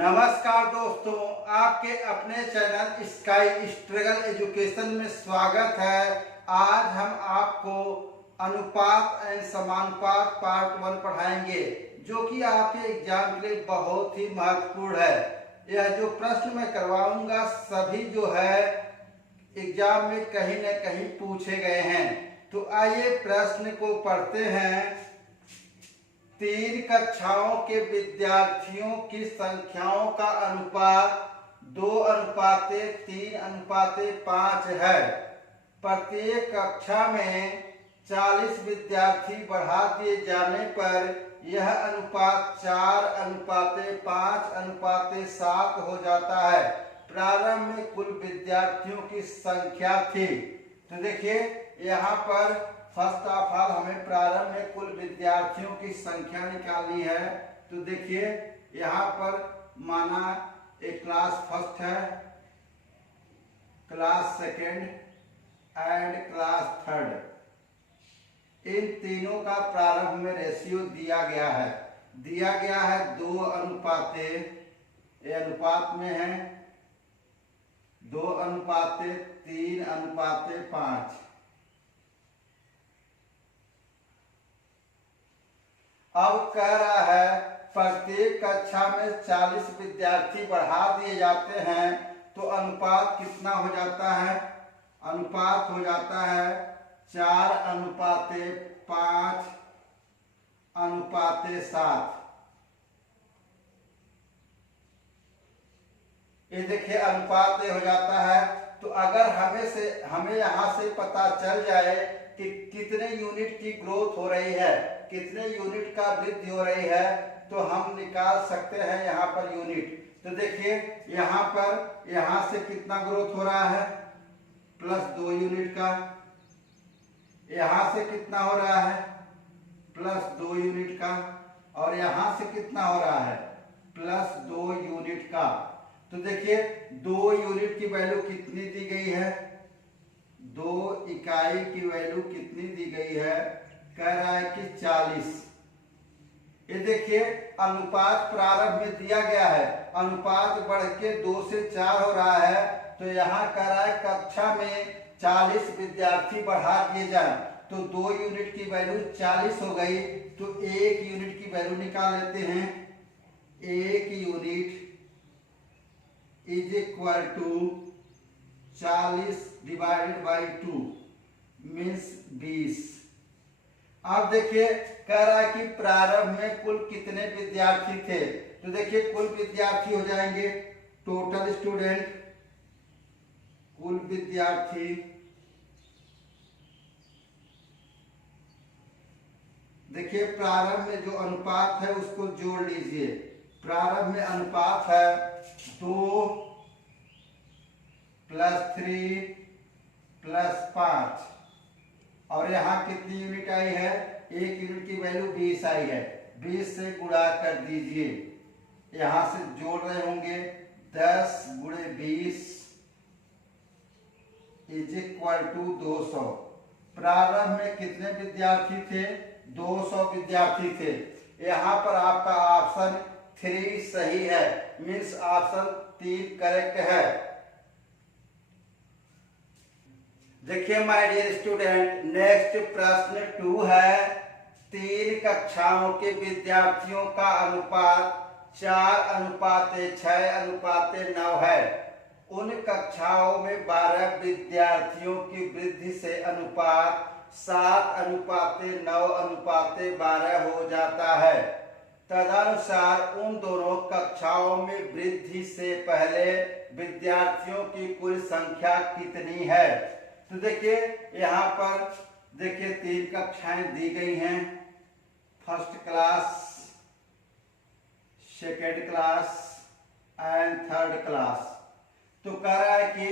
नमस्कार दोस्तों, आपके अपने चैनल स्काई स्ट्रगल एजुकेशन में स्वागत है। आज हम आपको अनुपात एंड समानुपात पार्ट 1 पढ़ाएंगे, जो कि आपके एग्जाम के लिए बहुत ही महत्वपूर्ण है। यह जो प्रश्न मैं करवाऊंगा सभी जो है एग्जाम में कहीं न कहीं पूछे गए हैं। तो आइए प्रश्न को पढ़ते हैं। 3 कक्षाओं के विद्यार्थियों की संख्याओं का अनुपात 2:3:5 है। प्रत्येक कक्षा में 40 विद्यार्थी बढ़ा दिए जाने पर यह अनुपात 4:5:7 हो जाता है। प्रारंभ में कुल विद्यार्थियों की संख्या थी। तो देखिए यहाँ पर फर्स्ट ऑफ ऑल हमें प्रारंभ में कुल विद्यार्थियों की संख्या निकालनी है। तो देखिए यहाँ पर माना एक क्लास फर्स्ट है, class second and class third. इन तीनों का प्रारंभ में रेशियो दिया गया है 2:3:5। ये अनुपात में है 2:3:5। अब कह रहा है प्रत्येक कक्षा में 40 विद्यार्थी बढ़ा दिए जाते हैं तो अनुपात कितना हो जाता है? अनुपात हो जाता है 4:5:7। ये देखिए अनुपात हो जाता है। तो अगर हमें यहाँ से पता चल जाए कि कितने यूनिट की ग्रोथ हो रही है, कितने यूनिट का वृद्धि हो रही है, तो हम निकाल सकते हैं यहाँ पर यूनिट। तो देखिए यहाँ से कितना ग्रोथ हो रहा है? +2 यूनिट का। यहाँ से कितना हो रहा है? +2 यूनिट का। और यहाँ से कितना हो रहा है? +2 यूनिट का। तो देखिए 2 यूनिट की वैल्यू कितनी दी गई है? 2 इकाई की वैल्यू कितनी दी गई है? कह रहा है कि 40। ये देखिए अनुपात प्रारंभ में दिया गया है, अनुपात बढ़ के 2 से 4 हो रहा है। तो यहाँ कह रहा है कक्षा में 40 विद्यार्थी बढ़ा दिए जाए तो 2 यूनिट की वैल्यू 40 हो गई। तो 1 यूनिट की वैल्यू निकाल लेते हैं। 1 unit is equal to 40/2 means 20। अब देखिए कह रहा है कि प्रारंभ में कुल कितने विद्यार्थी थे। तो देखिए कुल विद्यार्थी हो जाएंगे टोटल स्टूडेंट, कुल विद्यार्थी देखिए प्रारंभ में जो अनुपात है उसको जोड़ लीजिए। प्रारंभ में अनुपात है 2 + 3 + 5। और यहाँ कितनी यूनिट आई है? 1 यूनिट की वैल्यू 20 आई है। 20 से गुणा कर दीजिए। यहाँ से जोड़ रहे होंगे 10 × 20 = 200। प्रारंभ में कितने विद्यार्थी थे? 200 विद्यार्थी थे। यहाँ पर आपका ऑप्शन 3 सही है, मीन्स ऑप्शन 3 करेक्ट है। देखिए माय डियर स्टूडेंट, नेक्स्ट प्रश्न 2 है। 3 कक्षाओं के विद्यार्थियों का अनुपात 4:6:9 है। उन कक्षाओं में 12 विद्यार्थियों की वृद्धि से अनुपात 7:9:12 हो जाता है। तदनुसार उन दोनों कक्षाओं में वृद्धि से पहले विद्यार्थियों की कुल संख्या कितनी है? तो देखिए यहाँ पर देखिए 3 कक्षाएं दी गई हैं, first class, second class and third class. तो कह रहा है कि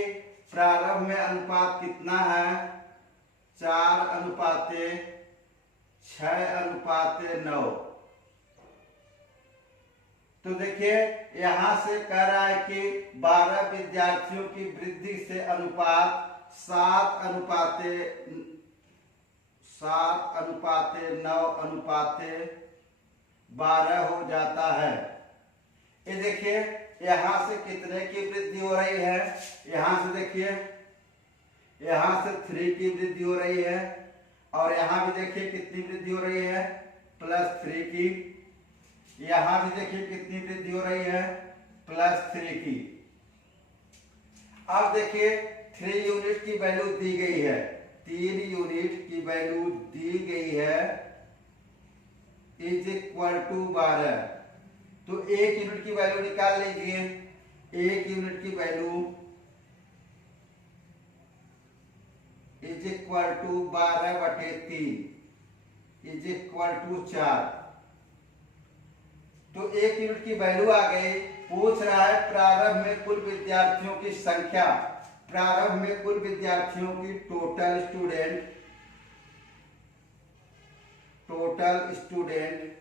प्रारंभ में अनुपात कितना है? 4:6:9। तो देखिए यहाँ से कह रहा है कि 12 विद्यार्थियों की वृद्धि से अनुपात 7:9:12 हो जाता है। ये देखिए यहाँ से कितने की वृद्धि हो रही है, यहाँ से देखिए यहाँ से 3 की वृद्धि हो रही है, और यहाँ भी देखिए कितनी वृद्धि हो रही है, +3 की। यहाँ भी देखिए कितनी वृद्धि हो रही है, +3 की। अब देखिए 3 यूनिट की वैल्यू दी गई है, 3 यूनिट की वैल्यू दी गई है =12। तो 1 यूनिट की वैल्यू निकाल लीजिए। 1 यूनिट की वैल्यू =12/3 =4। तो 1 यूनिट की वैल्यू आ गई। पूछ रहा है प्रारंभ में कुल विद्यार्थियों की संख्या, प्रारंभ में कुल विद्यार्थियों की टोटल स्टूडेंट।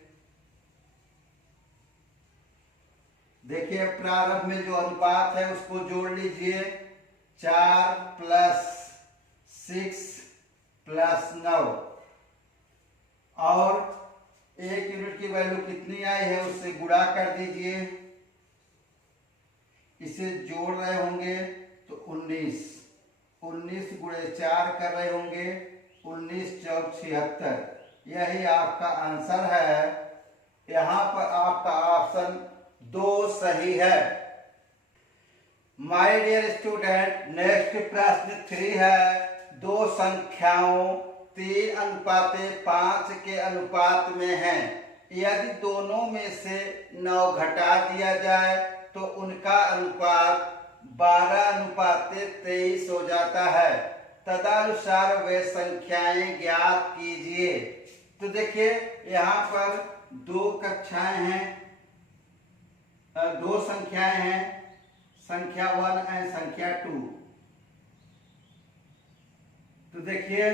देखिए प्रारंभ में जो अनुपात है उसको जोड़ लीजिए, 4 + 6 + 9, और 1 यूनिट की वैल्यू कितनी आई है उससे गुणा कर दीजिए। इसे जोड़ रहे होंगे तो 19 × 4 कर रहे होंगे, 19 × 4 = 76। यही आपका आंसर है। यहाँ पर आपका ऑप्शन 2 सही है। माय डियर स्टूडेंट, नेक्स्ट प्रश्न 3 है। दो संख्याओं 3:5 के अनुपात में हैं। यदि दोनों में से 9 घटा दिया जाए तो उनका अनुपात 12:23 हो जाता है। तदनुसार वे संख्याएं ज्ञात कीजिए। तो देखिए यहाँ पर 2 कक्षाएं हैं, 2 संख्याएं हैं, संख्या 1 और संख्या 2। तो देखिए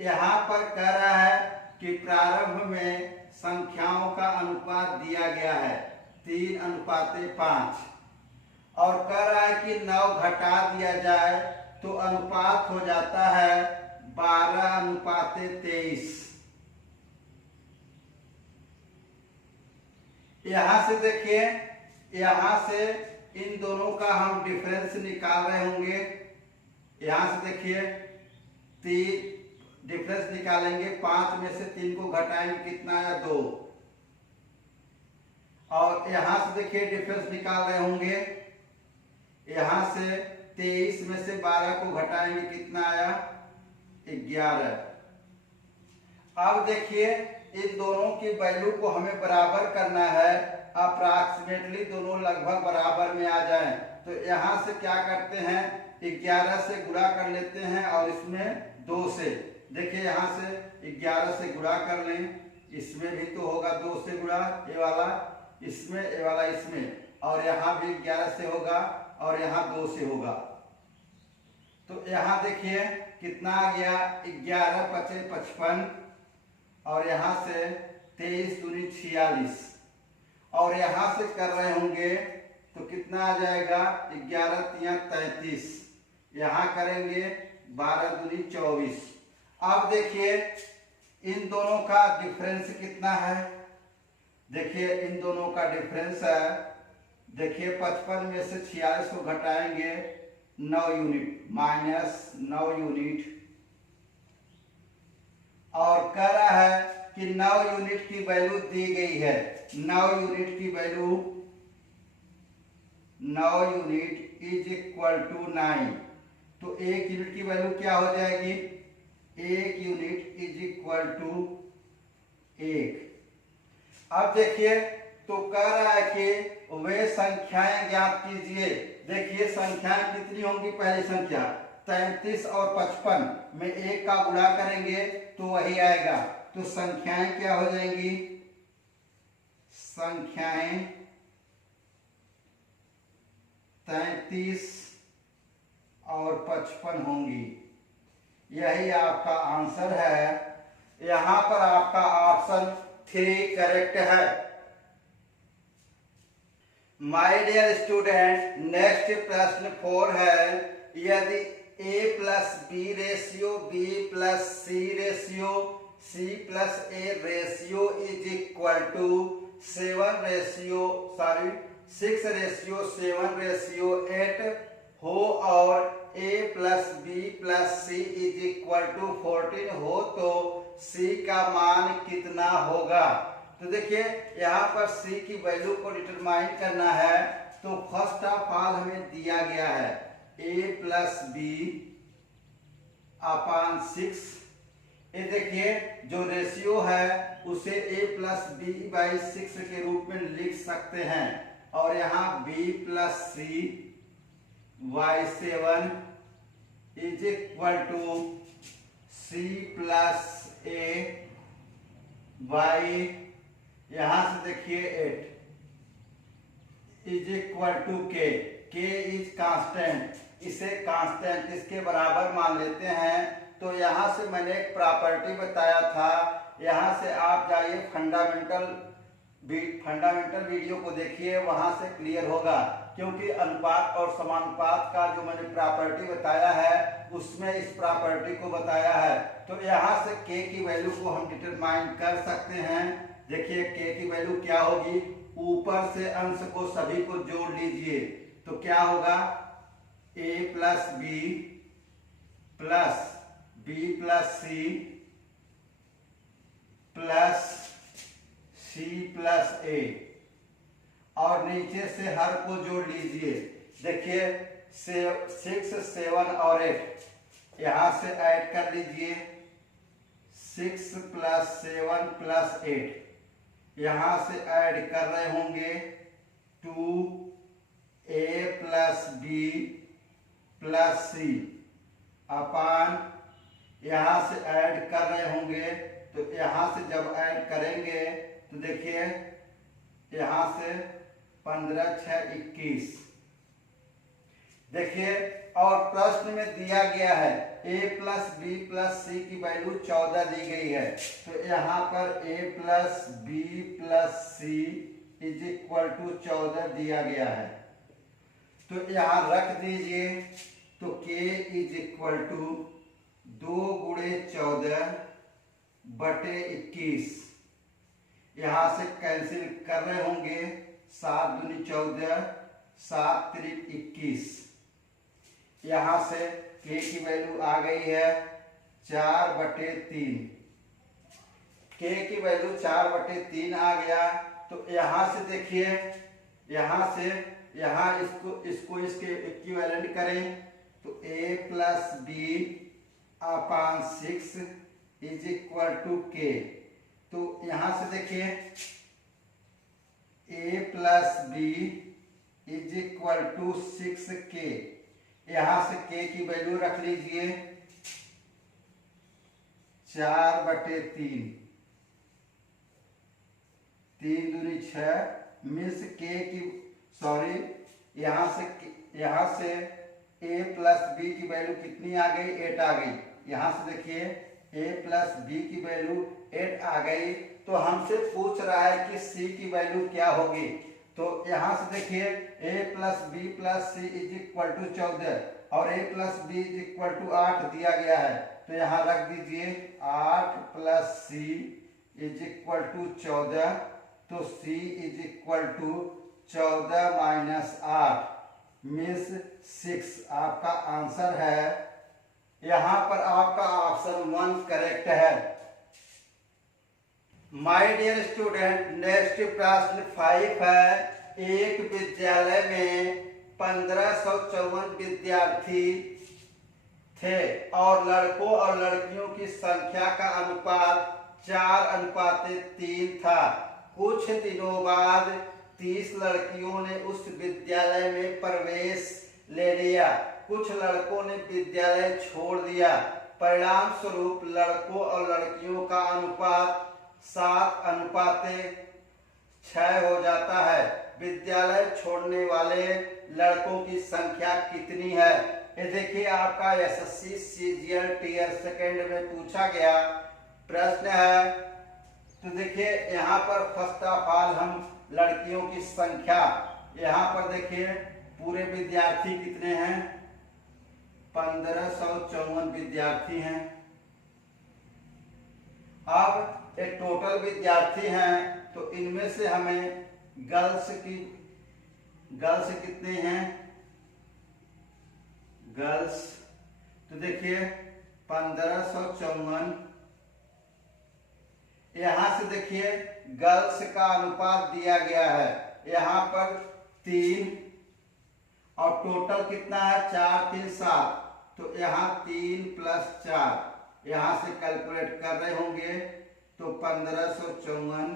यहाँ पर कह रहा है कि प्रारंभ में संख्याओं का अनुपात दिया गया है 3:5, और कह रहा है कि 9 घटा दिया जाए तो अनुपात हो जाता है 12:23। यहाँ से देखिए, यहाँ से इन दोनों का हम डिफरेंस निकाल रहे होंगे। यहाँ से देखिए 3 डिफरेंस निकालेंगे, 5 में से 3 को घटाएंगे, कितना आया 2। और यहाँ से देखिए डिफरेंस निकाल रहे होंगे, यहाँ से 23 में से 12 को घटाएंगे, कितना आया 11। अब देखिए इन दोनों की वैल्यू को हमें बराबर करना है, अप्रॉक्सीमेटली दोनों लगभग बराबर में आ जाएं। तो यहाँ से क्या करते हैं, 11 से गुणा कर लेते हैं और इसमें 2 से। देखिए यहाँ से 11 से गुणा कर लें, इसमें भी तो होगा 2 से गुणा, ये वाला इसमें, ये वाला इसमें, और यहाँ भी 11 से होगा और यहाँ 2 से होगा। तो यहाँ देखिए कितना आ गया, 11 × 5 = 55, और यहाँ से 23 दूनी 46, और यहाँ से कर रहे होंगे तो कितना आ जाएगा, 11 × 3 = 33, यहाँ करेंगे 12 दूनी 24। अब देखिए इन दोनों का डिफरेंस कितना है, देखिए इन दोनों का डिफरेंस है, देखिए 55 में से 46 को घटाएंगे 9 यूनिट, -9 यूनिट, और कह रहा है कि 9 यूनिट की वैल्यू दी गई है। 9 यूनिट की वैल्यू 9 यूनिट = 9। तो 1 यूनिट की वैल्यू क्या हो जाएगी, 1 यूनिट = 1। अब देखिए तो कह रहा है कि वे संख्याएं ज्ञात कीजिए। देखिए संख्याएं कितनी होंगी, पहली संख्या 33 और 55 में 1 का गुणा करेंगे तो वही आएगा। तो संख्याएं क्या हो जाएंगी, संख्याएं 33 और 55 होंगी। यही आपका आंसर है। यहां पर आपका ऑप्शन 3 करेक्ट है। माय डियर स्टूडेंट, नेक्स्ट प्रश्न 4 है। यदि A + B ratio, B + C ratio, C + A ratio = 7 6:7:8 हो और a plus B plus C is equal to 14 हो तो c का मान कितना होगा। तो देखिए यहाँ पर c की वैल्यू को डिटरमाइन करना है। तो फर्स्ट ऑफ ऑल हमें दिया गया है a प्लस बी अपान 6। ये देखिए जो रेशियो है उसे a प्लस बी बाई 6 के रूप में लिख सकते हैं और यहाँ b plus C by 7 is equal to c plus a by यहां से देखिए 8 is equal to k is constant, इसे कांस्टेंट इसके बराबर मान लेते हैं। तो यहां से मैंने एक प्रॉपर्टी बताया था, यहां से आप जाइए फंडामेंटल वीडियो को देखिए, वहां से क्लियर होगा। क्योंकि अनुपात और समानुपात का जो मैंने प्रॉपर्टी बताया है उसमें इस प्रॉपर्टी को बताया है। तो यहाँ से k की वैल्यू को हम डिटरमाइन कर सकते हैं। देखिए k की वैल्यू क्या होगी, ऊपर से अंश को सभी को जोड़ लीजिए तो क्या होगा a plus B plus C plus c plus a और नीचे से हर को जोड़ लीजिए। देखिए 6, 7 और 8 यहाँ से ऐड कर लीजिए। 6 प्लस 7 प्लस 8 यहाँ से ऐड कर रहे होंगे 2a प्लस बी प्लस सी अपान यहाँ से ऐड कर रहे होंगे। तो यहाँ से जब ऐड करेंगे तो देखिए यहाँ से 15 6 21। देखिए और प्रश्न में दिया गया है a प्लस बी प्लस सी की वैल्यू 14 दी गई है। तो यहाँ पर a plus B plus C is equal to 14 दिया गया है। तो यहाँ रख दीजिए। तो k इज इक्वल टू 2 गुणे 14 बटे 21। यहाँ से कैंसिल कर रहे होंगे 7 दूनी 14 7 त्रिक 21। यहाँ से k की वैल्यू आ गई है 4/3। k की वैल्यू 4/3 आ गया। तो यहाँ से देखिए यहाँ इसको इसके इक्विवेलेंट करें तो a plus B upon 6 is equal to k। तो यहाँ से देखिए a plus B is equal to 6k। यहाँ से k की वैल्यू रख लीजिए 4/3। 3 दूनी 6 मीन्स k की यहाँ से a प्लस बी की वैल्यू कितनी आ गई 8 आ गई। यहाँ से देखिए a प्लस बी की वैल्यू 8 आ गई। तो हमसे पूछ रहा है कि c की वैल्यू क्या होगी। तो यहाँ से देखिए a plus B plus C is equal to 14 और a plus B is equal to 8 दिया गया है। तो यहाँ रख दीजिए 8 plus C is equal to 14। तो c is equal to 14 minus 8 means 6 आपका आंसर है। यहाँ पर आपका ऑप्शन 1 करेक्ट है। माय डियर स्टूडेंट, नेक्स्ट प्रश्न 5 है। एक विद्यालय में 1554 विद्यार्थी थे और लड़कों और लड़कियों की संख्या का अनुपात 4:3 था। कुछ दिनों बाद 30 लड़कियों ने उस विद्यालय में प्रवेश ले लिया, कुछ लड़कों ने विद्यालय छोड़ दिया। परिणाम स्वरूप लड़कों और लड़कियों का अनुपात 7:6 हो जाता है। विद्यालय छोड़ने वाले लड़कों की संख्या कितनी है। ये देखिए आपका एसएससी सीजीएल टीयर सेकेंड में पूछा गया प्रश्न है। तो देखिए यहाँ पर फर्स्ट ऑफ ऑल हम लड़कियों की संख्या, यहाँ पर देखिए पूरे विद्यार्थी कितने हैं 1554 विद्यार्थी हैं। अब एक टोटल विद्यार्थी हैं तो इनमें से हमें गर्ल्स की गर्ल्स कितने हैं? गर्ल्स तो देखिए 1554। यहां से देखिए गर्ल्स का अनुपात दिया गया है यहां पर 3 और टोटल कितना है 4 3 7। तो यहाँ 3 + 4 यहां से कैलकुलेट कर रहे होंगे तो 1554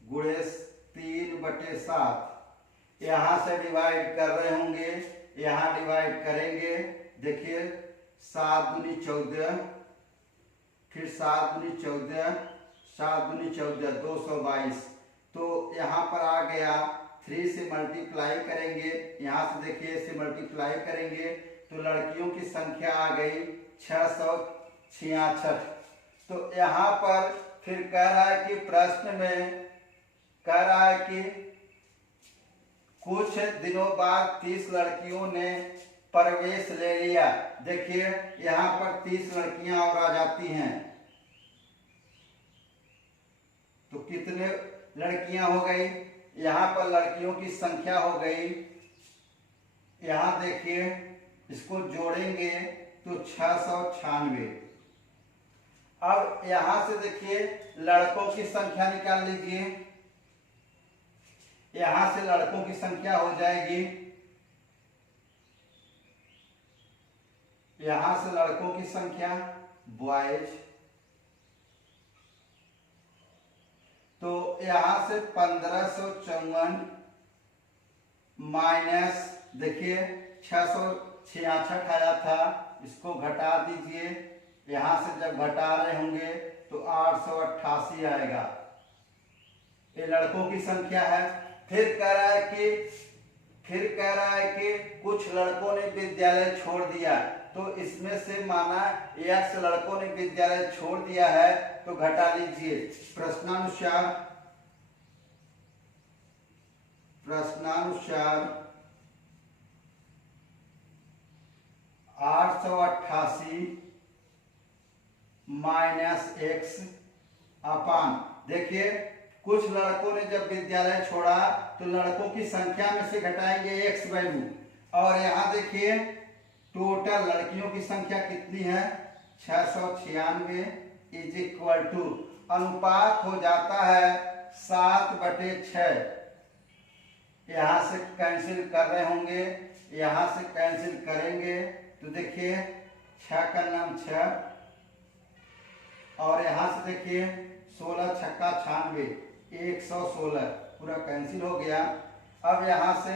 गुणे 3/7 यहां से डिवाइड कर रहे होंगे, यहां डिवाइड करेंगे। देखिए 7 दूनी 14, फिर 7 दूनी 14, 7 दूनी 14 222। तो यहाँ पर आ गया 3 से मल्टीप्लाई करेंगे, यहाँ से देखिए इसे मल्टीप्लाई करेंगे तो लड़कियों की संख्या आ गई 666। तो यहाँ पर फिर कह रहा है कि प्रश्न में कह रहा है कि कुछ दिनों बाद 30 लड़कियों ने प्रवेश ले लिया। देखिए यहाँ पर 30 लड़कियां और आ जाती हैं तो कितने लड़कियां हो गई? यहाँ पर लड़कियों की संख्या हो गई, यहाँ देखिए इसको जोड़ेंगे तो 696। अब यहां से देखिए लड़कों की संख्या निकाल लीजिए, यहां से लड़कों की संख्या हो जाएगी, यहां से लड़कों की संख्या बॉयज, तो यहां से 1554 माइनस देखिए 666 आया था, इसको घटा दीजिए। यहां से जब घटा रहे होंगे तो 888 आएगा। ये लड़कों की संख्या है। फिर कह रहा है कि कुछ लड़कों ने विद्यालय छोड़ दिया, तो इसमें से माना x लड़कों ने विद्यालय छोड़ दिया है तो घटा लीजिए। प्रश्नानुसार 888 माइनस x अपान, देखिए कुछ लड़कों ने जब विद्यालय छोड़ा तो लड़कों की संख्या में से घटाएंगे x वैल्यू, और यहाँ देखिए टोटल लड़कियों की संख्या कितनी है 696 इज इक्वल टू अनुपात हो जाता है 7/6। यहाँ से कैंसिल कर रहे होंगे, यहाँ से कैंसिल करेंगे तो देखिए 6 का नाम 6 और यहाँ से देखिए 16 छक्का 96 116 पूरा कैंसिल हो गया। अब यहाँ से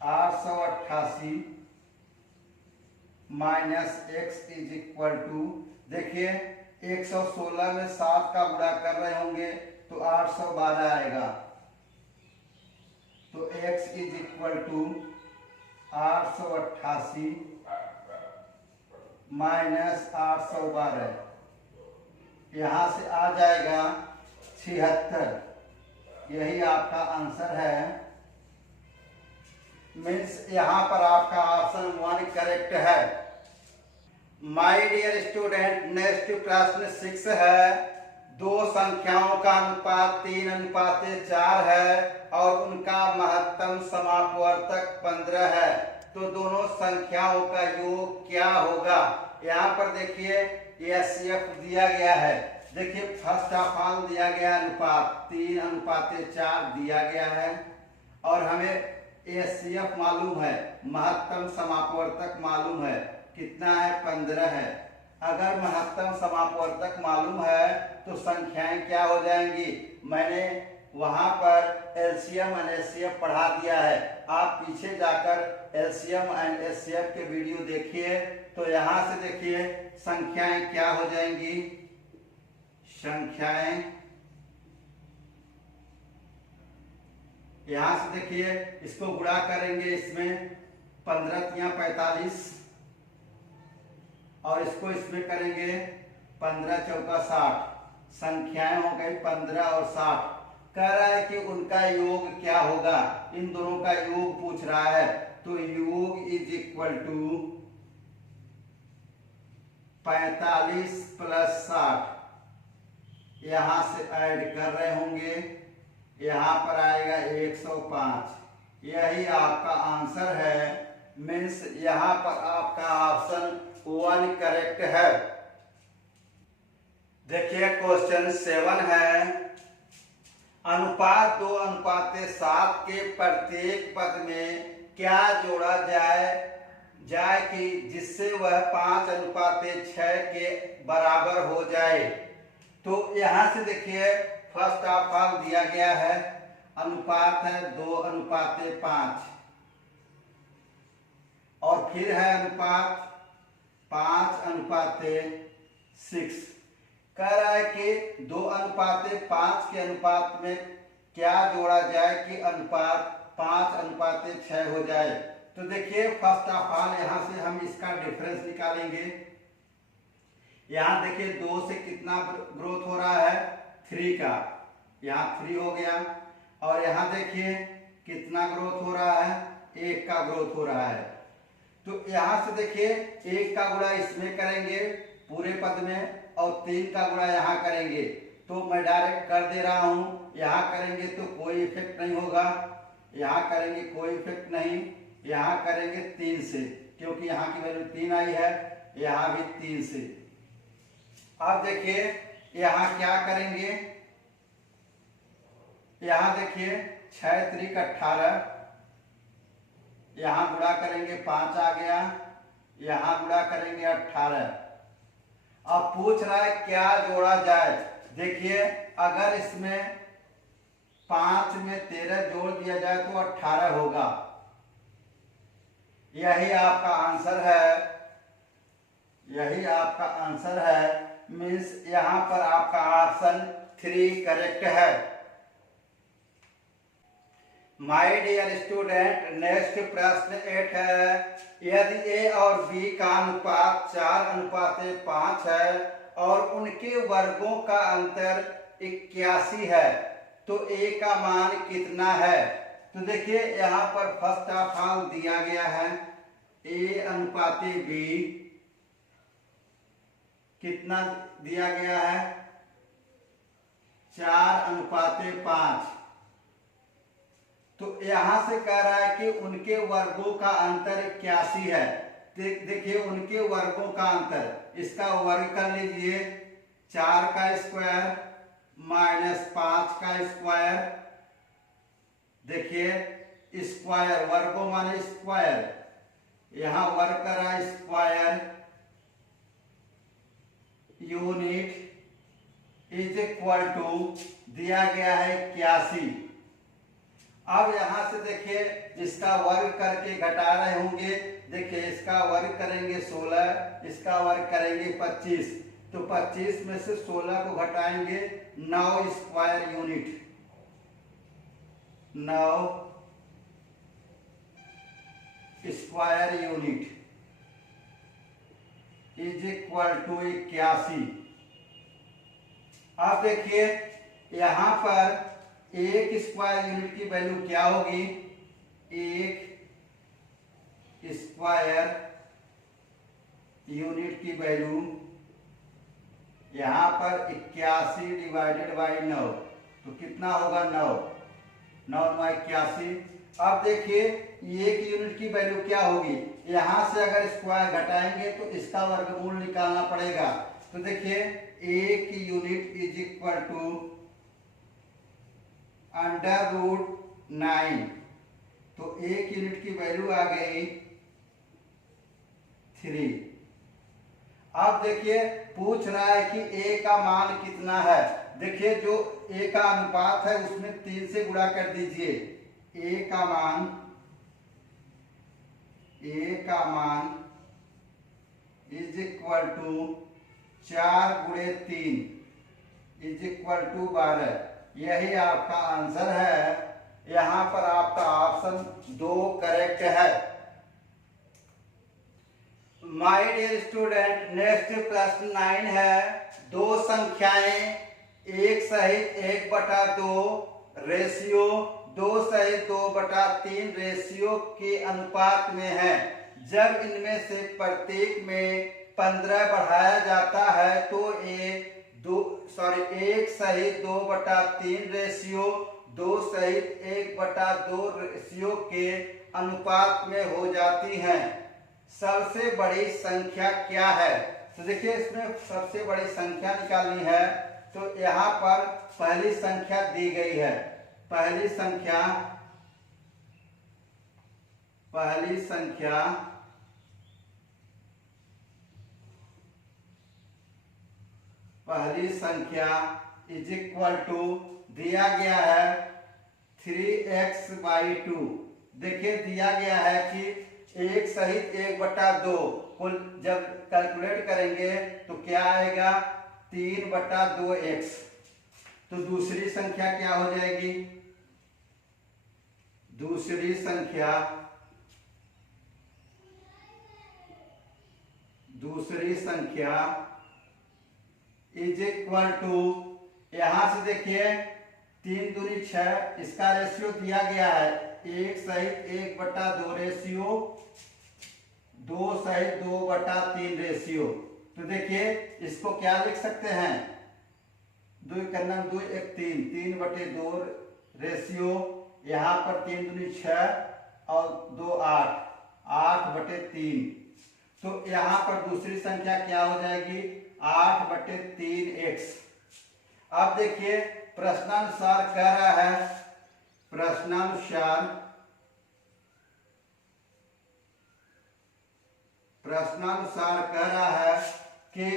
888 minus x is equal to, देखिए 116 में 7 का गुणा कर रहे होंगे तो 812 आएगा। तो x is equal to 888 minus 812, यहां से आ जाएगा 76। यही आपका आंसर है। मीन्स यहां पर आपका ऑप्शन 1 करेक्ट है। माय डियर स्टूडेंट, नेक्स्ट प्रश्न 6 है। दो संख्याओं का अनुपात 3:4 है और उनका महत्तम समापवर्तक 15 है, तो दोनों संख्याओं का योग क्या होगा? यहाँ पर देखिए एचसीएफ दिया गया है। देखिए फर्स्ट ऑफ ऑल दिया गया अनुपात 3:4 दिया गया है और हमें एचसीएफ मालूम है, महत्तम समापवर्तक मालूम है, कितना है 15 है। अगर महत्तम समापवर्तक मालूम है तो संख्याएं क्या हो जाएंगी? मैंने वहां पर एलसीएम एंड एचसीएफ पढ़ा दिया है, आप पीछे जाकर एलसीएम एंड एचसीएफ के वीडियो देखिए। तो यहां से देखिए संख्याएं क्या हो जाएंगी? संख्याएं यहां से देखिए इसको गुणा करेंगे, इसमें 15 × 45 और इसको इसमें करेंगे 15 × 4 = 60। संख्याएं हो गई 15 और 60। कह रहा है कि उनका योग क्या होगा? इन दोनों का योग पूछ रहा है, तो योग इज इक्वल टू 45 + 60। यहाँ से ऐड कर रहे होंगे, यहाँ पर आएगा 105। यही आपका आंसर है। मीन्स यहाँ पर आपका ऑप्शन 1 करेक्ट है। देखिए क्वेश्चन 7 है, अनुपात 2:7 के प्रत्येक पद में क्या जोड़ा जाए कि जिससे वह 5:6 के बराबर हो जाए। तो यहाँ से देखिए फर्स्ट ऑफ ऑल दिया गया है, अनुपात है 2:5 और फिर है अनुपात 5:6। कह रहा है कि 2:5 के अनुपात में क्या जोड़ा जाए कि अनुपात 5:6 हो जाए। तो देखिए फर्स्ट ऑफ ऑल यहाँ से हम इसका डिफरेंस निकालेंगे। यहाँ देखिए 2 से कितना ग्रोथ हो रहा है, 3 का, यहाँ 3 हो गया। और यहाँ देखिए कितना ग्रोथ हो रहा है, 1 का ग्रोथ हो रहा है। तो यहाँ से देखिए 1 का गुणा इसमें करेंगे पूरे पद में और 3 का गुणा यहाँ करेंगे। तो मैं डायरेक्ट कर दे रहा हूँ, यहाँ करेंगे तो कोई इफेक्ट नहीं होगा, यहाँ करेंगे कोई इफेक्ट नहीं, यहाँ करेंगे 3 से, क्योंकि यहाँ की वैल्यू 3 आई है, यहाँ भी 3 से। अब देखिए यहाँ क्या करेंगे, यहाँ देखिए 6 3 18, यहाँ गुणा करेंगे 5 आ गया, यहाँ गुणा करेंगे 18। अब पूछ रहा है क्या जोड़ा जाए। देखिए अगर इसमें 5 में 13 जोड़ दिया जाए तो 18 होगा। यही आपका आंसर है, यही आपका आंसर है। मीन्स यहाँ पर आपका ऑप्शन 3 करेक्ट है। माय डियर स्टूडेंट, नेक्स्ट प्रश्न 8 है, यदि ए और बी का अनुपात 4:5 है और उनके वर्गों का अंतर 81 है तो ए का मान कितना है। तो देखिए यहाँ पर फर्स्ट ऑफ ऑल दिया गया है ए अनुपाते बी, कितना दिया गया है 4:5। तो यहां से कह रहा है कि उनके वर्गों का अंतर 81 है। देखिए उनके वर्गों का अंतर, इसका वर्ग कर लीजिए, 4 का स्क्वायर माइनस 5 का स्क्वायर। देखिए स्क्वायर, वर्गों माने स्क्वायर, यहां वर्ग करा square unit is equal to दिया गया है 81। अब यहां से देखिए इसका वर्ग करके घटा रहे होंगे। देखिए इसका वर्ग करेंगे 16, इसका वर्ग करेंगे 25, तो 25 में से 16 को घटाएंगे 9 square unit, 9 square unit is equal to 81। अब देखिए यहां पर 1 स्क्वायर यूनिट की वैल्यू क्या होगी, 1 स्क्वायर यूनिट की वैल्यू यहां पर 81 डिवाइडेड बाई 9, तो कितना होगा 9, 9 9 81। अब देखिए 1 यूनिट की वैल्यू क्या होगी, यहां से अगर स्क्वायर घटाएंगे तो इसका वर्गमूल निकालना पड़ेगा। तो देखिए 1 यूनिट इज इक्वल टू √9, तो 1 यूनिट की वैल्यू आ गई 3। अब देखिए पूछ रहा है कि ए का मान कितना है। देखिए जो ए का अनुपात है उसमें 3 से गुणा कर दीजिए। ए का मान is equal to 4 × 3 is equal to 12। यही आपका आंसर है। यहां पर आपका ऑप्शन 2 करेक्ट है। माय डियर स्टूडेंट, नेक्स्ट प्रश्न 9 है, दो संख्याएं 1 सहित 1/2 रेशियो 2 सहित 2/3 रेशियो के अनुपात में है। जब इनमें से प्रत्येक में 15 बढ़ाया जाता है तो सॉरी 1:2/3 रेशियो 2:1/2 रेशियो के अनुपात में हो जाती हैं। सबसे बड़ी संख्या क्या है? तो देखिए इसमें सबसे बड़ी संख्या निकालनी है, तो यहाँ पर पहली संख्या दी गई है। पहली संख्या इज इक्वल टू दिया गया है 3x/2। देखिए दिया गया है कि 1:1/2 कुल जब कैलकुलेट करेंगे तो क्या आएगा 3/2x। तो दूसरी संख्या क्या हो जाएगी? दूसरी संख्या इज इक्वल टू, यहां से देखिए 3 दूनी 6, इसका रेशियो दिया गया है 1:1/2 रेशियो 2:2/3 रेशियो। तो देखिए इसको क्या लिख सकते हैं? 2 करना 2 1 3 3/2 रेशियो, यहाँ पर 3 दूनी 6 और 2 8 8/3। तो यहाँ पर दूसरी संख्या क्या हो जाएगी 8/3x। अब देखिए प्रश्नानुसार कह रहा है, प्रश्नानुसार कह रहा है कि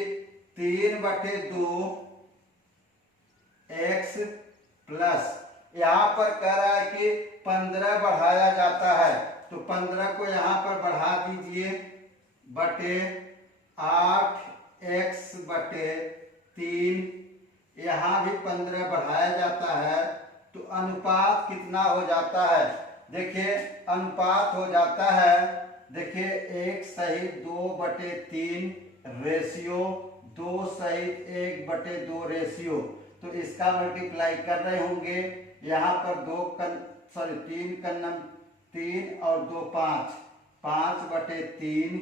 3/2x प्लस, यहाँ पर कह रहा है कि 15 बढ़ाया जाता है, तो 15 को यहाँ पर बढ़ा दीजिए बटे 8x/3, यहाँ भी 15 बढ़ाया जाता है, तो अनुपात कितना हो जाता है? देखिए अनुपात हो जाता है, देखिए 1:2/3 रेशियो 2:1/2 रेशियो। तो इसका मल्टीप्लाई कर रहे होंगे, यहाँ पर 3 और 2 5 5/3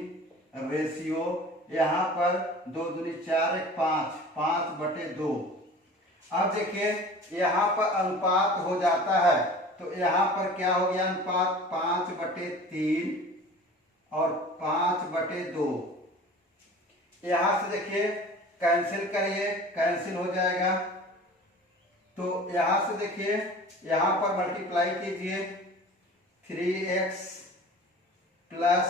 रेशियो, यहाँ पर 2 दूनी 4 1 5 5/2। अब देखिए यहाँ पर अनुपात हो जाता है, तो यहाँ पर क्या हो गया अनुपात 5/3 और 5/2। यहाँ से देखिए कैंसिल करिए, कैंसिल हो जाएगा। तो यहाँ से देखिए यहाँ पर मल्टीप्लाई कीजिए 3x प्लस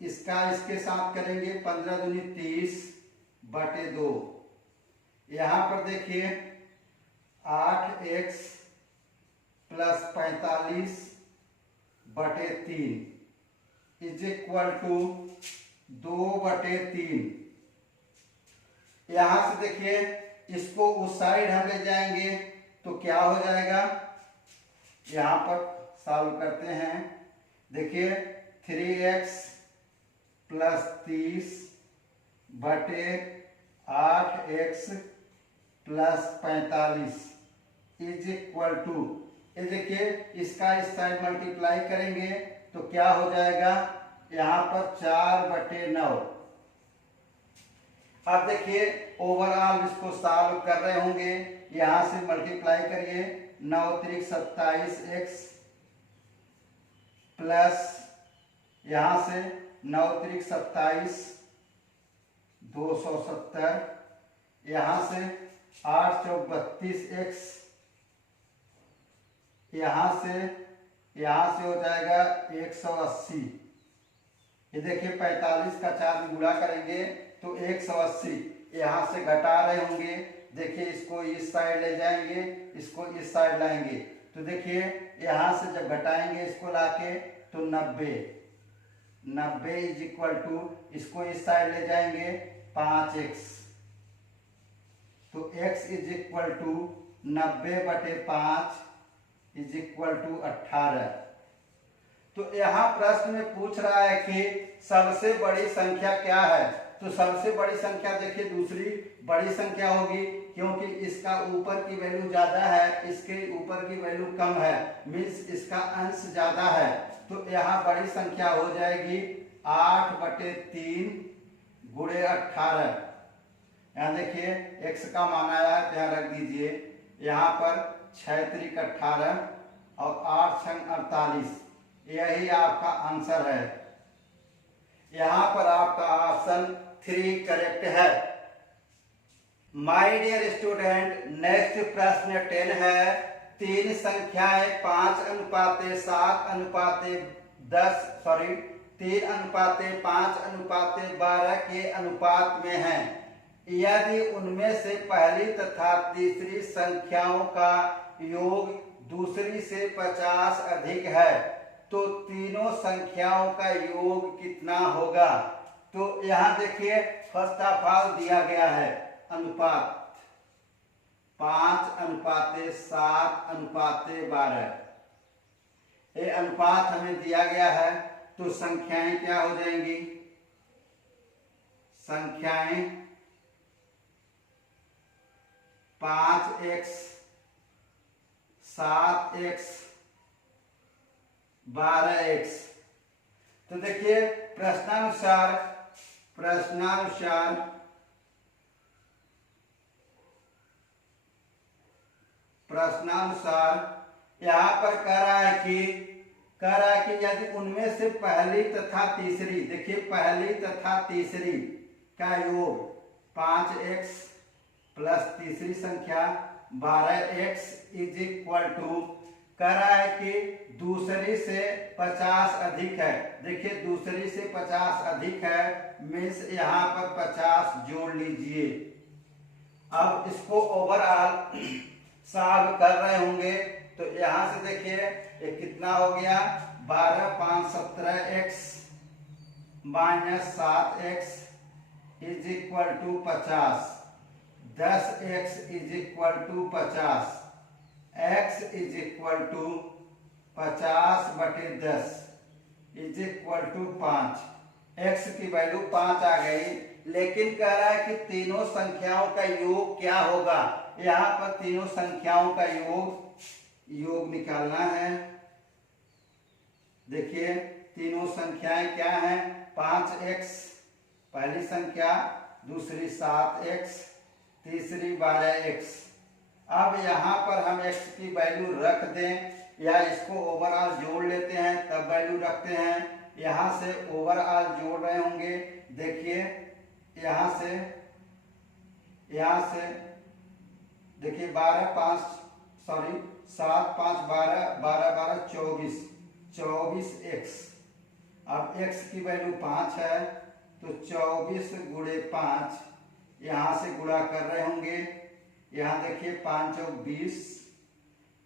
इसका इसके साथ करेंगे 15 दूनी 30/2। यहाँ पर देखिए 8x plus 45/3 is equal to 2/3। यहाँ से देखिए इसको उस साइड हम ले जाएंगे तो क्या हो जाएगा, यहाँ पर सॉल्व करते हैं। देखिए 3x plus 30/8x plus 45 is equal to, ये देखिए इसका इस साइड मल्टीप्लाई करेंगे तो क्या हो जाएगा, यहाँ पर 4/9। अब देखिए ओवरऑल इसको सॉल्व कर रहे होंगे, यहाँ से मल्टीप्लाई करिए 9 × 27x प्लस यहाँ से 9 × 27 270, यहाँ से 8 × 32x, यहाँ से हो जाएगा 180। ये देखिए 45 का 4 में गुणा करेंगे तो 180, यहाँ से घटा रहे होंगे। देखिए इसको इस साइड ले जाएंगे, इसको इस साइड लाएंगे, तो देखिए यहाँ से जब घटाएंगे इसको लाके तो 90 इज इक्वल टू, इसको इस साइड ले जाएंगे 5x, तो x is equal to 90/5 is equal to 18। तो यहाँ प्रश्न में पूछ रहा है कि सबसे बड़ी संख्या क्या है? तो सबसे बड़ी संख्या देखिए दूसरी बड़ी संख्या होगी, क्योंकि इसका ऊपर की वैल्यू ज्यादा है, इसके ऊपर की वैल्यू कम है, मीन्स इसका अंश ज्यादा है। तो यहाँ बड़ी संख्या हो जाएगी 8/3 × 18। यहाँ देखिए x का मान आया है, तो यहाँ रख दीजिए। यहाँ पर 6 त्रिक 18 और 8 छंग 48, यही आपका आंसर है। यहाँ पर आपका ऑप्शन 3 करेक्ट है। माय डियर स्टूडेंट, नेक्स्ट प्रश्न 10 है। 3 संख्याएं 3:5:12 के अनुपात में हैं। यदि उनमें से पहली तथा तीसरी संख्याओं का योग दूसरी से 50 अधिक है, तो तीनों संख्याओं का योग कितना होगा? तो यहाँ देखिए फर्स्ट ऑफ ऑल दिया गया है अनुपात 5:7:12। ये अनुपात हमें दिया गया है, तो संख्याएं क्या हो जाएंगी? संख्याएं 5x 7x 12x। तो देखिए प्रश्नानुसार यहाँ पर कह रहा है कि यदि उनमें से पहली तथा तीसरी, देखिए पहली तथा तीसरी का योग 5x प्लस तीसरी संख्या 12x इज इक्वल टू, कह रहा है कि दूसरी से 50 अधिक है। देखिए दूसरी से 50 अधिक है मीन्स यहाँ पर 50 जोड़ लीजिए। अब इसको ओवरऑल सॉल्व कर रहे होंगे, तो यहाँ से देखिए ये कितना हो गया? 12 5 17x minus 7x is equal to 50, 10x is equal to 50, x is equal to 50/10 is equal to 5। x की वैल्यू 5 आ गई, लेकिन कह रहा है कि तीनों संख्याओं का योग क्या होगा? यहाँ पर तीनों संख्याओं का योग निकालना है। देखिए तीनों संख्याएं क्या हैं? 5x पहली संख्या, दूसरी 7x, तीसरी 12x। अब यहाँ पर हम x की वैल्यू रख दें या इसको ओवरऑल जोड़ लेते हैं तब वैल्यू रखते हैं। यहाँ से ओवरऑल जोड़ रहे होंगे, देखिए यहाँ से देखिए 7 5 12 12 12 24x। अब x की वैल्यू 5 है, तो 24 गुणे 5 यहाँ से गुणा कर रहे होंगे। यहाँ देखिए 5 चौक 20,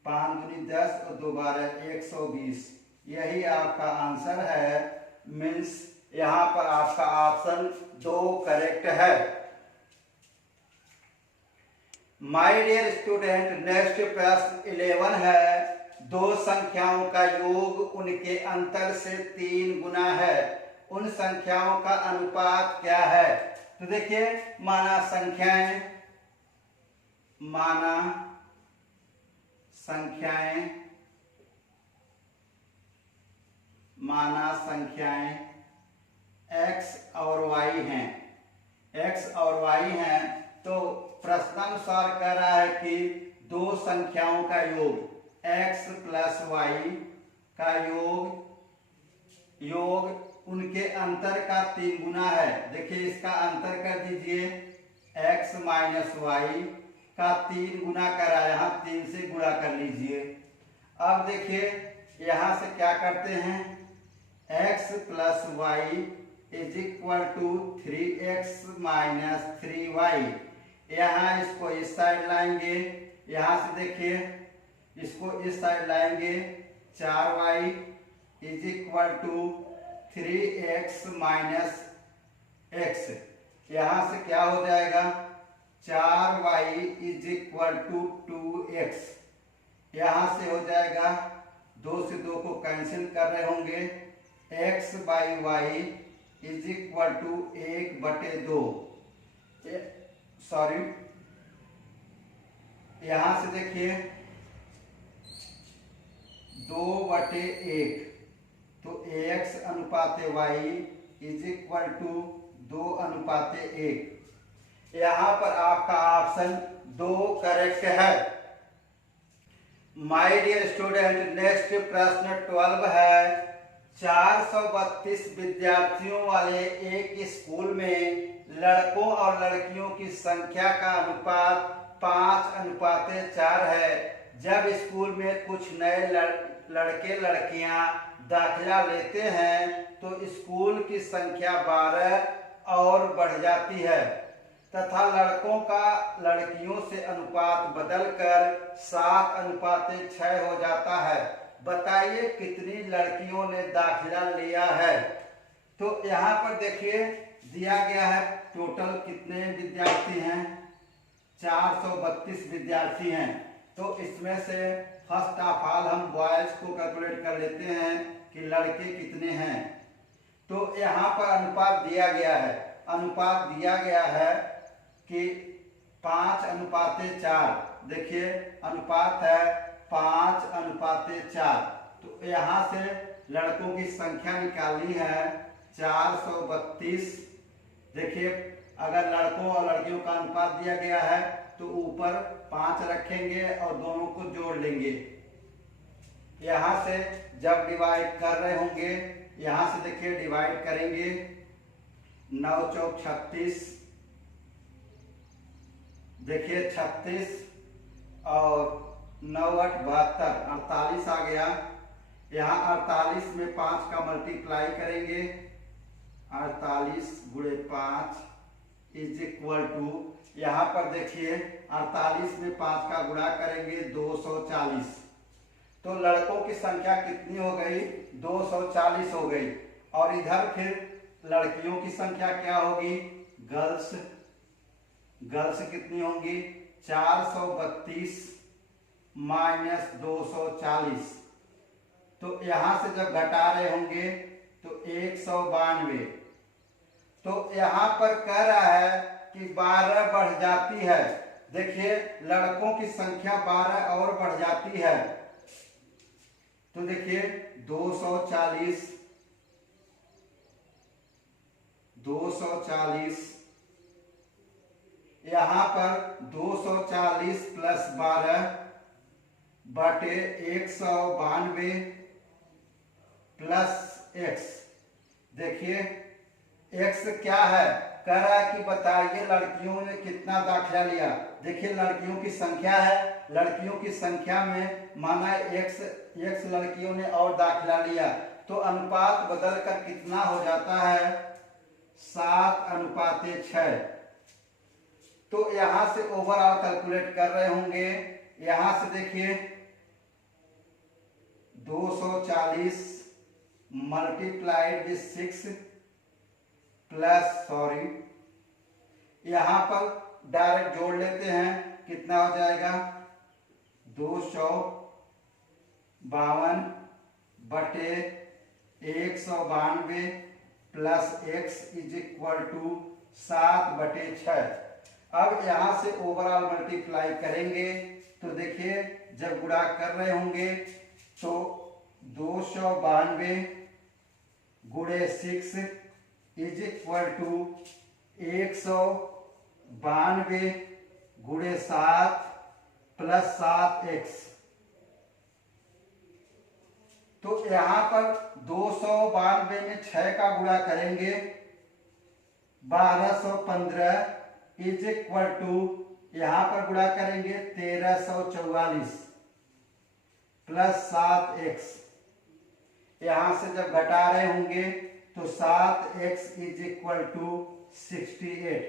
5 दूनी 10 और 2 12 120। यही आपका आंसर है। मीन्स यहाँ पर आपका ऑप्शन 2 करेक्ट है। माय डियर स्टूडेंट, नेक्स्ट प्रश्न 11 है। 2 संख्याओं का योग उनके अंतर से 3 गुना है, उन संख्याओं का अनुपात क्या है? तो देखिए माना संख्याएं x और y हैं, तो प्रश्नानुसार कह रहा है कि 2 संख्याओं का योग x प्लस y का योग उनके अंतर का 3 गुना है। देखिए इसका अंतर कर दीजिए, x माइनस y का 3 गुना करा, यहाँ 3 से गुणा कर लीजिए। अब देखिए यहाँ से क्या करते हैं, x प्लस y is equal to 3x minus 3y। यहाँ इसको इस साइड लाएंगे, यहाँ से देखिए इसको इस साइड लाएंगे, 4y is equal to 3x minus x। यहाँ से क्या हो जाएगा, 4y is equal to 2x। यहाँ से हो जाएगा 2 से 2 को कैंसिल कर रहे होंगे, x by Y is equal to 1/2। Sorry, यहाँ से देखिए 2/1, तो ax अनुपात y इज इक्वल टू 2/1। यहाँ पर आपका ऑप्शन 2 करेक्ट है। माय डियर स्टूडेंट, नेक्स्ट प्रश्न 12 है। 432 विद्यार्थियों वाले एक स्कूल में लड़कों और लड़कियों की संख्या का अनुपात 5:4 है। जब स्कूल में कुछ नए लड़के लड़कियां दाखिला लेते हैं तो स्कूल की संख्या 12 और बढ़ जाती है तथा लड़कों का लड़कियों से अनुपात बदलकर 7:6 हो जाता है। बताइए कितनी लड़कियों ने दाखिला लिया है। तो यहाँ पर देखिए दिया गया है टोटल कितने विद्यार्थी हैं, 432 विद्यार्थी हैं। तो इसमें से फर्स्ट ऑफ ऑल हम बॉयज को कैलकुलेट कर लेते हैं कि लड़के कितने हैं। तो यहाँ पर अनुपात दिया गया है, अनुपात दिया गया है कि 5:4। देखिए अनुपात है 5:4। तो यहाँ से लड़कों की संख्या निकालनी है 432। देखिए अगर लड़कों और लड़कियों का अनुपात दिया गया है तो ऊपर 5 रखेंगे और दोनों को जोड़ लेंगे। यहाँ से जब डिवाइड कर रहे होंगे, यहाँ से देखिए डिवाइड करेंगे 9 चौक 36, देखिए 36 और 9 8 72, 48 आ गया। यहाँ 48 में 5 का मल्टीप्लाई करेंगे, 48 गुणे 5 इज इक्वल टू, यहाँ पर देखिए 48 में 5 का गुणा करेंगे 240। तो लड़कों की संख्या कितनी हो गई, 240 हो गई। और इधर फिर लड़कियों की संख्या क्या होगी, गर्ल्स कितनी होंगी, 432 माइनस 240। तो यहां से जब घटा रहे होंगे तो 192। तो यहाँ पर कह रहा है कि 12 बढ़ जाती है। देखिए लड़कों की संख्या 12 और बढ़ जाती है। तो देखिए 240 यहाँ पर 240 प्लस 12 बटे 192 प्लस x। देखिए x क्या है, कह रहा है कि बताइए लड़कियों ने कितना दाखिला लिया। देखिए लड़कियों की संख्या है, लड़कियों की संख्या में माना x लड़कियों ने और दाखिला लिया तो अनुपात बदलकर कितना हो जाता है, 7:6। तो यहां से ओवरऑल कैलकुलेट कर रहे होंगे। यहां से देखिए 240 मल्टीप्लाइड विद 6 प्लस यहां पर डायरेक्ट जोड़ लेते हैं, कितना हो जाएगा 252 बटे 192 plus x is equal to 7/6। अब यहां से ओवरऑल मल्टीप्लाई करेंगे तो देखिए जब गुणा कर रहे होंगे तो 292 गुणे 6 इज इक्वल टू 192 गुणे 7 प्लस 7x। तो यहां पर 292 में 6 का गुणा करेंगे 1215 इज इक्वल टू, यहां पर गुणा करेंगे 1344 प्लस 7x। यहां से जब घटा रहे होंगे तो 7x इज इक्वल टू 68।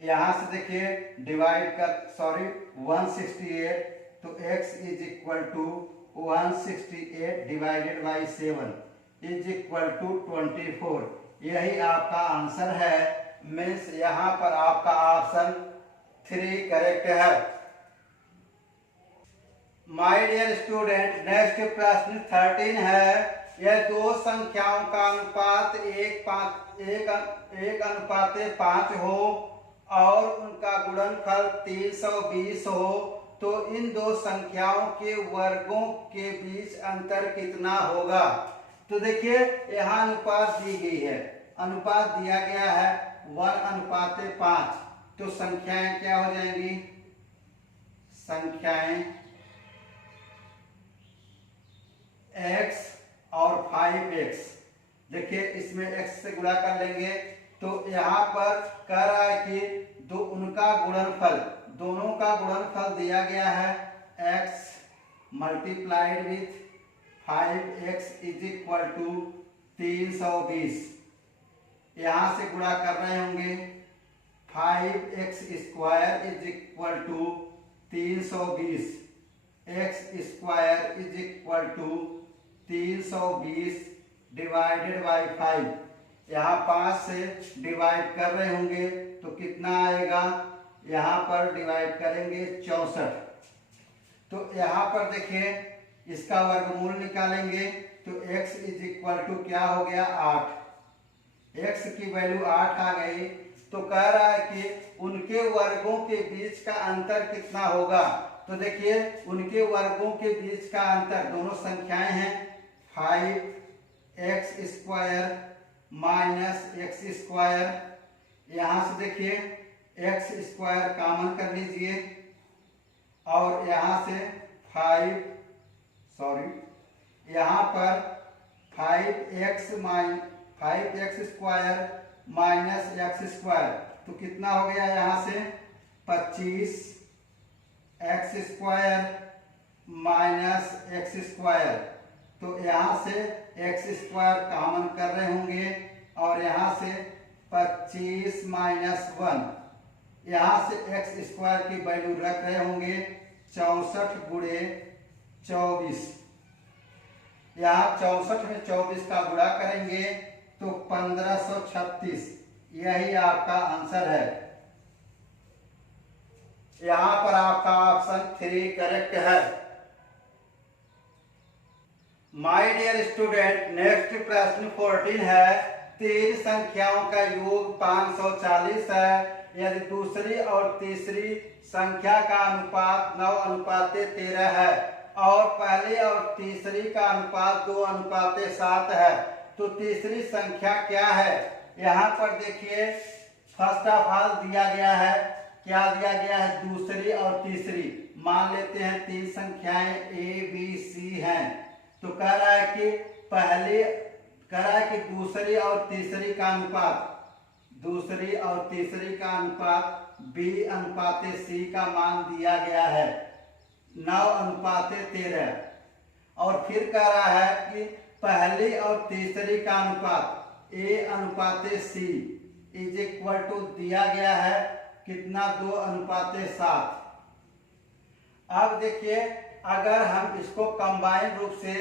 यहां से देखिए डिवाइड कर 168, तो x is equal is 168 divided by 7 is equal to 24। यही आपका आंसर है। मीन्स यहां पर आपका ऑप्शन 3 करेक्ट है। माय डियर स्टूडेंट, नेक्स्ट प्रश्न 13 है। यह दो संख्याओं का अनुपात 1:5 हो और उनका गुणनफल 320 हो तो इन दो संख्याओं के वर्गों के बीच अंतर कितना होगा। तो देखिए यहाँ अनुपात दी गई है, अनुपात दिया गया है 1:5, तो संख्याएं क्या हो जाएंगी, संख्याएं x और 5x। देखिए इसमें x से गुणा कर लेंगे तो यहाँ पर कह रहा है कि उनका गुणनफल, दोनों का गुणनफल दिया गया है x multiplied with 5x is equal to 320। यहाँ से गुणा कर रहे होंगे 5x square is equal to 320, x square is equal to 320 divided by 5। यहाँ 5 से डिवाइड कर रहे होंगे तो कितना आएगा, यहाँ पर डिवाइड करेंगे 64। तो यहाँ पर देखिए इसका वर्गमूल निकालेंगे तो x इज इक्वल टू क्या हो गया 8, x की वैल्यू 8 आ गई। तो कह रहा है कि उनके वर्गों के बीच का अंतर कितना होगा, तो देखिए उनके वर्गों के बीच का अंतर, दोनों संख्याएं हैं 5x square minus x square, यहाँ से देखिए x स्क्वायर कॉमन कर लीजिए और यहाँ से यहाँ पर 5x square minus x square, तो कितना हो गया यहाँ से 25 x square minus x square. तो यहाँ से x स्क्वायर कॉमन कर रहे होंगे और यहाँ से 25 माइनस 1, यहाँ से x स्क्वायर की वैल्यू रख रहे होंगे 64 गुणे 24। यहाँ 64 में 24 का गुणा करेंगे तो 1536, यही आपका आंसर है। यहाँ पर आपका ऑप्शन 3 करेक्ट है। माय डियर स्टूडेंट, नेक्स्ट प्रश्न 14 है। 3 संख्याओं का योग 540 है। यदि दूसरी और तीसरी संख्या का अनुपात 9:13 है और पहली और तीसरी का अनुपात 2:7 है, तो तीसरी संख्या क्या है। यहाँ पर देखिए फर्स्ट ऑफ ऑल दिया गया है, क्या दिया गया है, दूसरी और तीसरी। मान लेते हैं 3 संख्याएं a b c हैं, तो कह रहा है कि दूसरी और तीसरी का अनुपात, दूसरी और तीसरी का अनुपात b/c का मान दिया गया है 9:13। और फिर कह रहा है कि पहली और तीसरी का अनुपात a/c इज इक्वल टू दिया गया है कितना 2:7। अब देखिए अगर हम इसको कंबाइन रूप से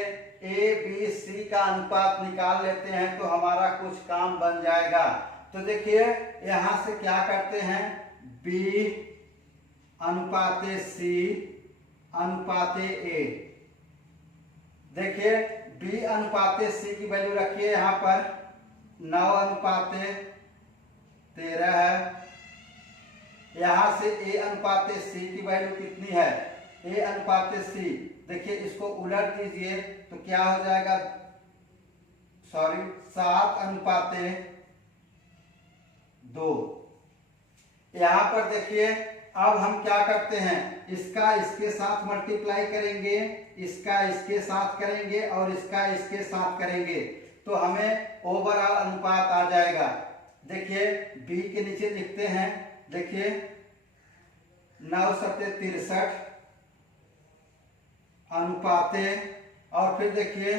a b c का अनुपात निकाल लेते हैं तो हमारा कुछ काम बन जाएगा। तो देखिए यहां से क्या करते हैं, b/c/a। देखिए b/c की वैल्यू रखिए यहाँ पर 9:13 है। यहां से a/c की वैल्यू कितनी है, a/c, देखिए इसको उलट दीजिए तो क्या हो जाएगा, 7:2। यहां पर देखिए अब हम क्या करते हैं, इसका इसके साथ मल्टीप्लाई करेंगे, इसका इसके साथ करेंगे और इसका इसके साथ करेंगे तो हमें ओवरऑल अनुपात आ जाएगा। देखिए b के नीचे लिखते हैं, देखिए 9×7=63 अनुपाते, और फिर देखिए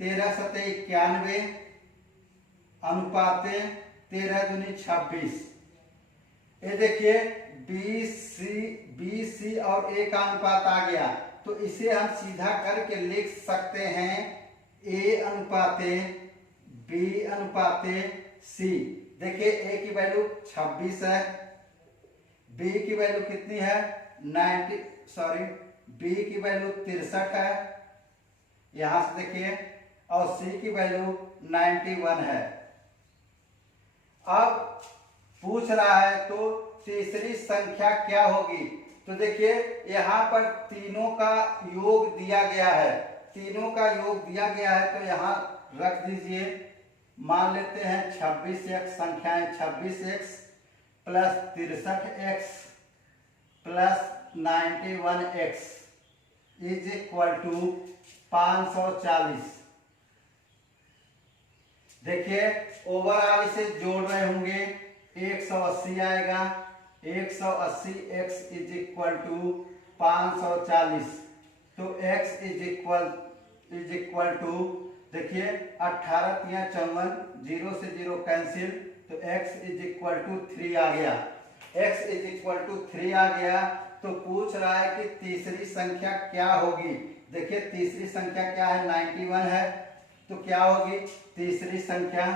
13×7=91 अनुपाते 13×2=26। ये देखिए बी सी और a का अनुपात आ गया, तो इसे हम सीधा करके लिख सकते हैं a/b/c। देखिए a की वैल्यू 26 है, b की वैल्यू कितनी है b की वैल्यू 63 है यहां से देखिए, और c की वैल्यू 91 है। अब पूछ रहा है तो तीसरी संख्या क्या होगी, तो देखिए यहाँ पर तीनों का योग दिया गया है, तीनों का योग दिया गया है तो यहाँ रख दीजिए मान लेते हैं 26x संख्याएं 26x plus 63x plus 91x is equal to 540। देखिए ओवरऑल इसे जोड़ रहे होंगे 180 आएगा। 180x is equal to 540। तो x इज इक्वल टू देखिए 18 तिया 54, 0 से 0 कैंसिल, तो x इज इक्वल टू 3 आ गया। x इज इक्वल टू 3 आ गया। तो पूछ रहा है कि तीसरी संख्या क्या होगी। देखिए तीसरी संख्या क्या है, 91 है, तो क्या होगी तीसरी संख्या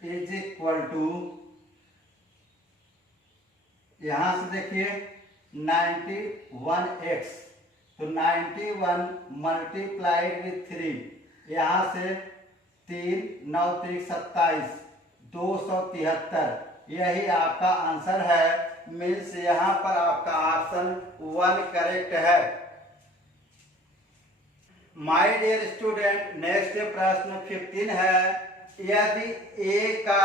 इज इक्वल टू, यहां से देखिए 91x, तो 91 मल्टीप्लाइड विथ 3, यहां से 3 9 3 27 273, यही आपका आंसर है। मीन्स यहां पर आपका ऑप्शन 1 करेक्ट है। माय डियर स्टूडेंट, नेक्स्ट प्रश्न 15 है। यदि a का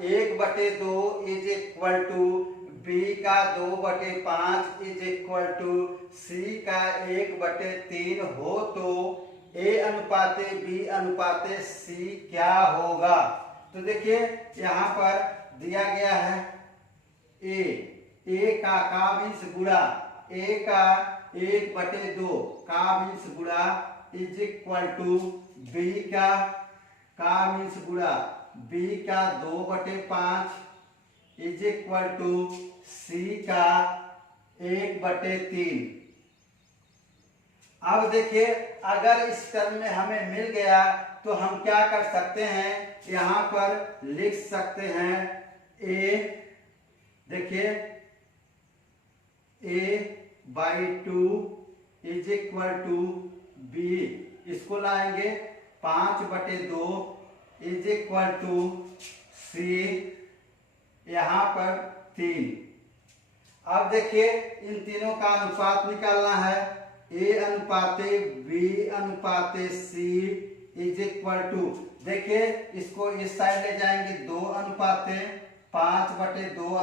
1/2 इज इक्वल टू b का 2/5 इज इक्वल टू c का 1/3 हो तो a अनुपाते b अनुपाते c क्या होगा। तो देखिए यहाँ पर दिया गया है a का मीन्स गुणा, a का 1/2 का मीन्स गुणा इज इक्वल टू b का मीन्स गुणा, b का 2/5 इज इक्वल टू c का 1/3। अब देखिए अगर इस टर्म में हमें मिल गया तो हम क्या कर सकते हैं, यहाँ पर लिख सकते हैं a, देखिए a/2 is equal to b, इसको लाएंगे 5/2 इज इक्वल टू c, यहाँ पर 3। अब देखिए इन तीनों का अनुपात निकालना है, a अनुपाते b अनुपाते c इज इक्वल टू, देखिए इसको इस साइड ले जाएंगे 2 अनुपाते 5/2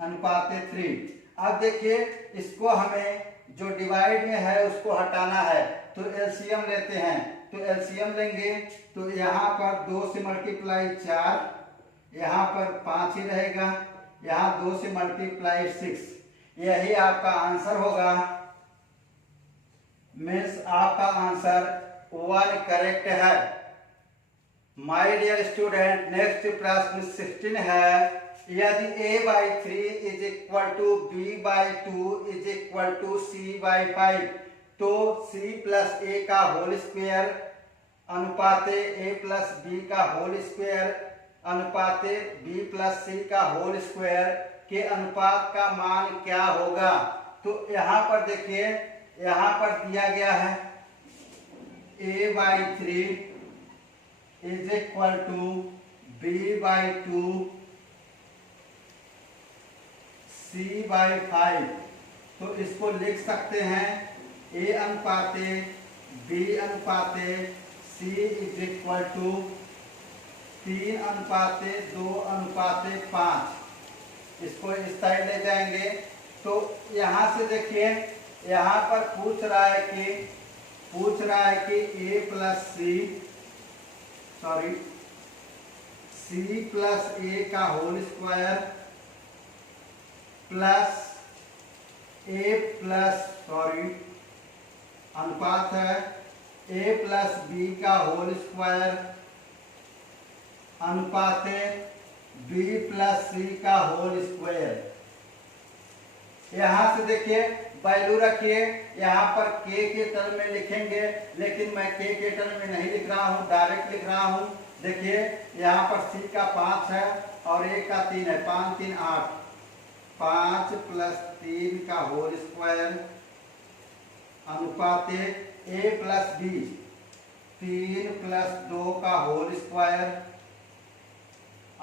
अनुपाते 3। अब देखिए इसको हमें जो डिवाइड में है उसको हटाना है, तो एलसीएम लेते हैं। तो एलसीएम लेंगे तो यहाँ पर 2 से मल्टीप्लाई 4, यहाँ पर 5 ही रहेगा, यहाँ 2 से मल्टीप्लाई 6, यही आपका आंसर होगा। मीन्स आपका आंसर 1 करेक्ट है। माय डियर स्टूडेंट, नेक्स्ट प्रश्न 16 है। यदि a/3 is equal to b/2 is equal to c/5, तो c प्लस a का होल स्क्वायर अनुपाते a प्लस b का होल स्क्वायर अनुपाते b प्लस c का होल स्क्वायर के अनुपात का मान क्या होगा। तो यहाँ पर देखिए यहाँ पर दिया गया है a/3 is equal to b/2 c/5, तो इसको लिख सकते हैं a अनुपाते b अनुपाते c इज इक्वल टू 3:2:5। इसको इस साइड ले जाएंगे तो यहाँ से देखिए यहाँ पर पूछ रहा है कि a plus c plus a का whole square plus a plus अनुपात है a प्लस b का होल स्क्वायर अनुपाते b प्लस c का होल स्क्वायर। यहाँ से देखिए वैल्यू रखिए, यहाँ पर k के टर्म में लिखेंगे, लेकिन मैं k के टर्म में नहीं लिख रहा हूँ, डायरेक्ट लिख रहा हूँ। देखिए यहाँ पर c का 5 है और a का 3 है, 5 3 8, 5 प्लस 3 का होल स्क्वायर अनुपाते a प्लस b 3 प्लस 2 का होल स्क्वायर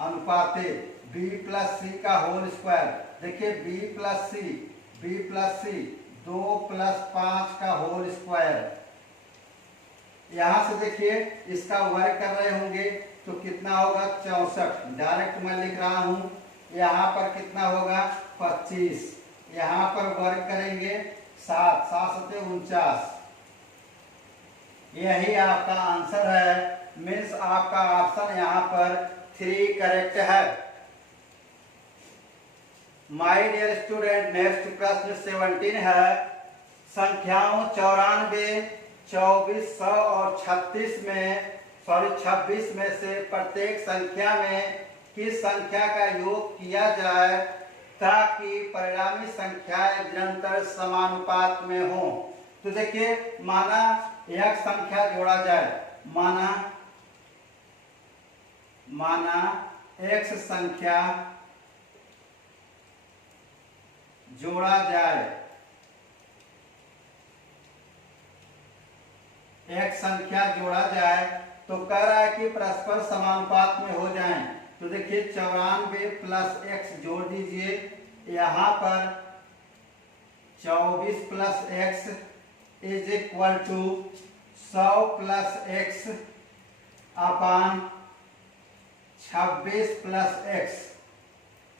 अनुपाते b प्लस c का होल स्क्वायर। देखिए b प्लस c 2 + 5 का होल स्क्वायर। यहां से देखिए इसका वर्ग कर रहे होंगे तो कितना होगा 64, डायरेक्ट मैं लिख रहा हूं। यहाँ पर कितना होगा 25, यहाँ पर वर्ग करेंगे 7, 7 × 49। यही आपका आंसर है। मीन्स आपका ऑप्शन यहाँ पर 3 करेक्ट है। माय डियर स्टूडेंट, नेक्स्ट प्रश्न 17 है। संख्याओं 94, 24, 100 और 26 में से प्रत्येक संख्या में किस संख्या का योग किया जाए ताकि परिणामी संख्याएं निरंतर समानुपात में हो। तो देखिए, माना एक संख्या जोड़ा जाए, माना x संख्या जोड़ा जाए, एक संख्या जोड़ा जाए तो कह रहा है कि परस्पर समानुपात में हो जाएं। तो देखिए 94 + x जोड़ दीजिए, यहाँ पर 24 + x = 100 + x अपान 26 + x।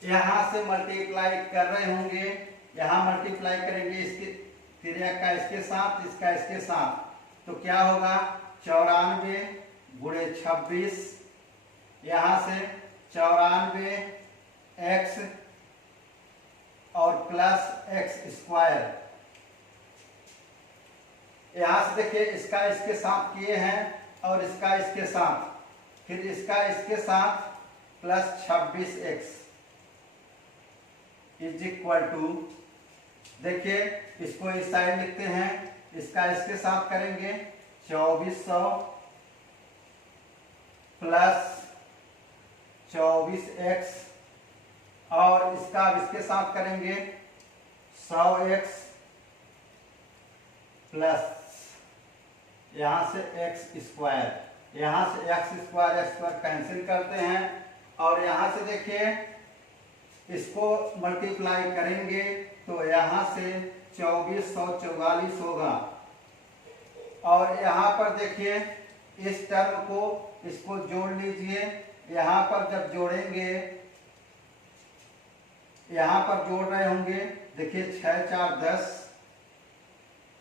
यहाँ से मल्टीप्लाई कर रहे होंगे, यहाँ मल्टीप्लाई करेंगे इसके त्रिज्या का इसके साथ, इसका इसके साथ, तो क्या होगा 94 × 26, यहाँ से 94 x और प्लस x²। यहाँ से देखिए इसका इसके साथ किए हैं और इसका इसके साथ, फिर इसका इसके साथ प्लस 26x = देखिए इसको इस साइड लिखते हैं, इसका इसके साथ करेंगे 2400 प्लस 24x और इसका इसके साथ करेंगे 100x प्लस यहाँ से x², यहाँ से x² कैंसिल करते हैं और यहाँ से देखिए इसको मल्टीप्लाई करेंगे तो यहाँ से 2444 होगा और यहाँ पर देखिए इस टर्म को इसको जोड़ लीजिए। यहाँ पर जब जोड़ेंगे, यहाँ पर जोड़ रहे होंगे, देखिए 6 4 10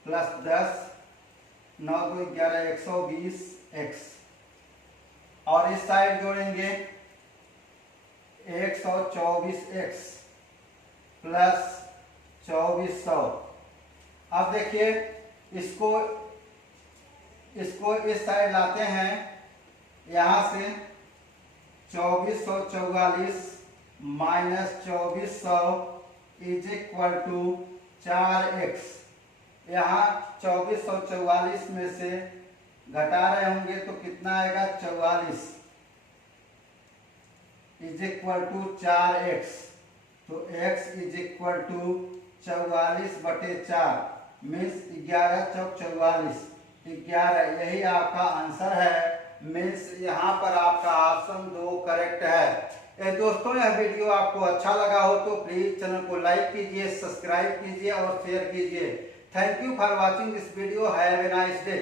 प्लस 10 9 2 11 120x और इस साइड जोड़ेंगे 124x प्लस 2400। अब देखिए इसको इस साइड लाते हैं, यहाँ से 2444 माइनस 2400 = 4x। यहाँ 2444 में से घटा रहे होंगे तो कितना आएगा 44 = 4x। तो x = 44/4 मीन्स 11 × 4 44, 11। यही आपका आंसर है। मीन्स यहाँ पर आपका ऑप्शन 2 करेक्ट है। दोस्तों, यह वीडियो आपको अच्छा लगा हो तो प्लीज चैनल को लाइक कीजिए, सब्सक्राइब कीजिए और शेयर कीजिए। Thank you for watching this video. Have a nice day.